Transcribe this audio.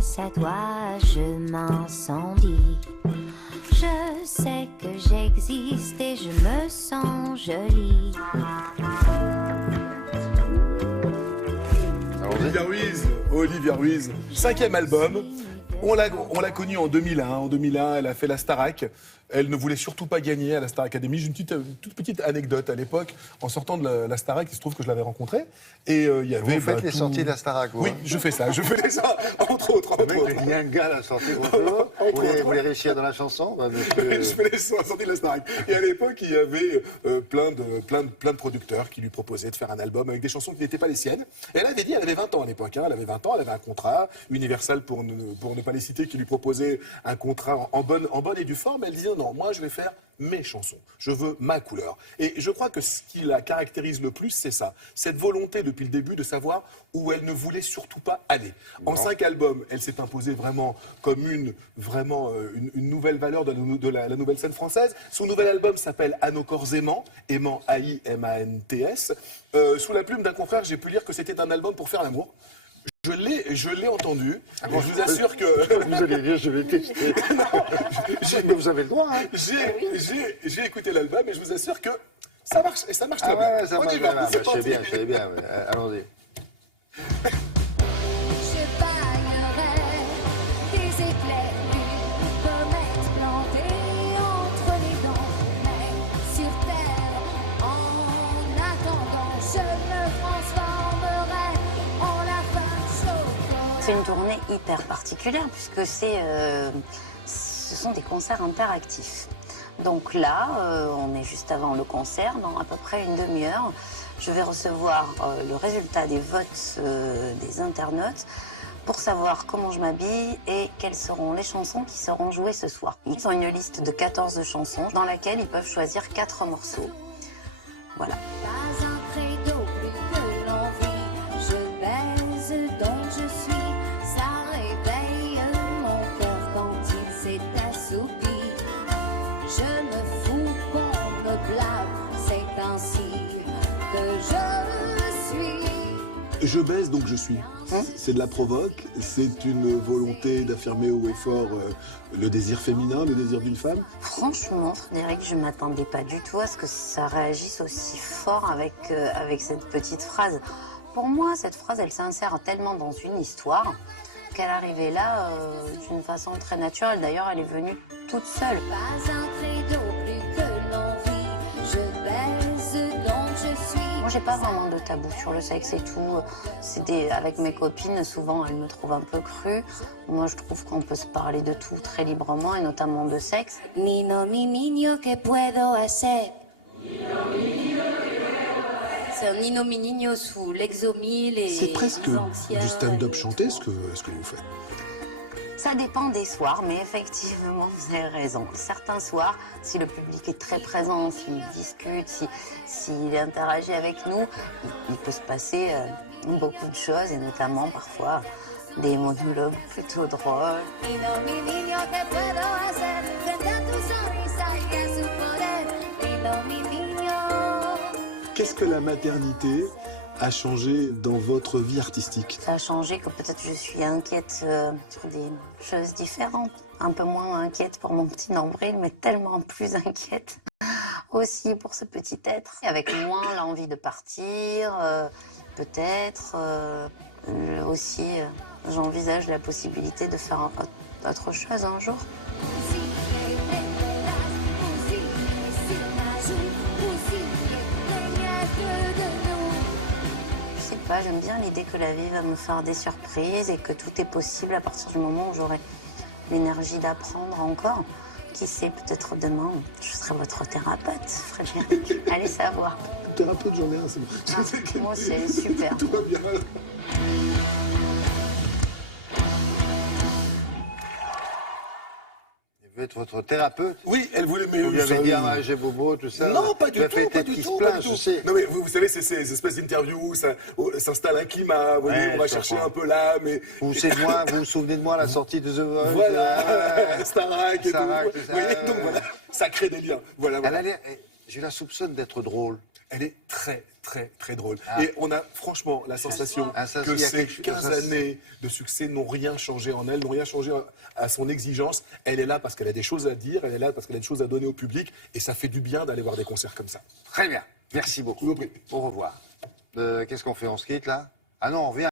grâce à toi, je m'incendie. Je sais que j'existe et je me sens jolie. Olivia Ruiz, 5e album. On l'a connue en 2001. En 2001, elle a fait la Starac. Elle ne voulait surtout pas gagner à la Star Academy. J'ai une toute petite anecdote à l'époque. En sortant de la Starac, il se trouve que je l'avais rencontrée. Et il y avait. Vous faites les sorties de la Starac, vous? Oui, je fais ça. Je fais ça, entre autres. Il y a un gars à la sortie, bonjour. Vous voulez réussir dans la chanson, monsieur... Je fais les sorties de la Starac. Et à l'époque, il y avait plein de producteurs qui lui proposaient de faire un album avec des chansons qui n'étaient pas les siennes. Et elle avait dit, elle avait 20 ans à l'époque. Elle avait 20 ans, elle avait un contrat. Universal, pour ne pas les citer, qui lui proposait un contrat en bonne et due forme. Elle disait, non, moi, je vais faire mes chansons. Je veux ma couleur. Et je crois que ce qui la caractérise le plus, c'est ça. Cette volonté, depuis le début, de savoir où elle ne voulait surtout pas aller. En 5 albums, elle s'est imposée vraiment comme une nouvelle valeur de la nouvelle scène française. Son nouvel album s'appelle À nos corps aimants, aimant A-I-M-A-N-T-S. Sous la plume d'un confrère, j'ai pu lire que c'était un album pour faire l'amour. Je l'ai entendu. Je vous assure que... Vous allez dire, je vais tester. Mais vous avez le droit. Hein. J'ai écouté l'album et je vous assure que ça marche. Et ça marche très bien. Ouais, ça marche bien. Je sais bien. Allons-y. C'est une tournée hyper particulière puisque ce sont des concerts interactifs. Donc là, on est juste avant le concert, dans à peu près une demi-heure. Je vais recevoir le résultat des votes des internautes pour savoir comment je m'habille et quelles seront les chansons qui seront jouées ce soir. Ils ont une liste de 14 chansons dans laquelle ils peuvent choisir 4 morceaux. Voilà. Je baise donc je suis. C'est de la provoque, c'est une volonté d'affirmer haut et fort le désir féminin, le désir d'une femme. Franchement, Frédéric, je ne m'attendais pas du tout à ce que ça réagisse aussi fort avec cette petite phrase. Pour moi, cette phrase, elle s'insère tellement dans une histoire qu'elle arrivait là d'une façon très naturelle. D'ailleurs, elle est venue toute seule. Pas un credo plus que l'envie, je baise donc je suis. Moi, j'ai pas vraiment de tabou sur le sexe et tout. Avec mes copines, souvent, elles me trouvent un peu crue. Moi, je trouve qu'on peut se parler de tout très librement, et notamment de sexe. Nino, mi niño, que puedo hacer? C'est un Nino, mi niño sous l'exomile et... C'est presque du stand-up chanté, ce que vous faites. Ça dépend des soirs, mais effectivement, vous avez raison. Certains soirs, si le public est très présent, s'il discute, s'il interagit avec nous, il peut se passer beaucoup de choses, et notamment parfois des monologues plutôt drôles. Qu'est-ce que la maternité a changé dans votre vie artistique? Ça a changé que peut-être je suis inquiète sur des choses différentes. Un peu moins inquiète pour mon petit nombril, mais tellement plus inquiète aussi pour ce petit être. Avec moins l'envie de partir, peut-être. Aussi, j'envisage la possibilité de faire autre chose un jour. J'aime bien l'idée que la vie va me faire des surprises et que tout est possible à partir du moment où j'aurai l'énergie d'apprendre encore. Qui sait, peut-être demain, je serai votre thérapeute, Frédéric. Allez savoir. Thérapeute, j'en ai un, c'est bon. Moi, c'est super. Tout va bien. Vous êtes votre thérapeute? Oui, elle voulait... Mais vous lui avez dit à j'ai bobo, tout ça? Non, pas du tout, pas du tout. Je sais. Non, mais vous savez, c'est ces espèces d'interviews où s'installe un climat, vous voyez, on va chercher un peu là, mais... Vous vous souvenez de moi à la sortie de The Voice? Voilà, Starac et tout. Tout ça. Oui, donc voilà, ça crée des liens. Voilà. Elle a l'air... Je la soupçonne d'être drôle. elle est très, très, très drôle. Ah. Et on a franchement la sensation Ah, ça, que il y a ces quelque chose- 15 ça, c'est- années de succès n'ont rien changé en elle, n'ont rien changé à son exigence. Elle est là parce qu'elle a des choses à dire, elle est là parce qu'elle a des choses à donner au public, et ça fait du bien d'aller voir des concerts comme ça. Très bien. Merci Je vous beaucoup. en prie. Au revoir. Qu'est-ce qu'on fait? On se quitte là? Ah non, on revient.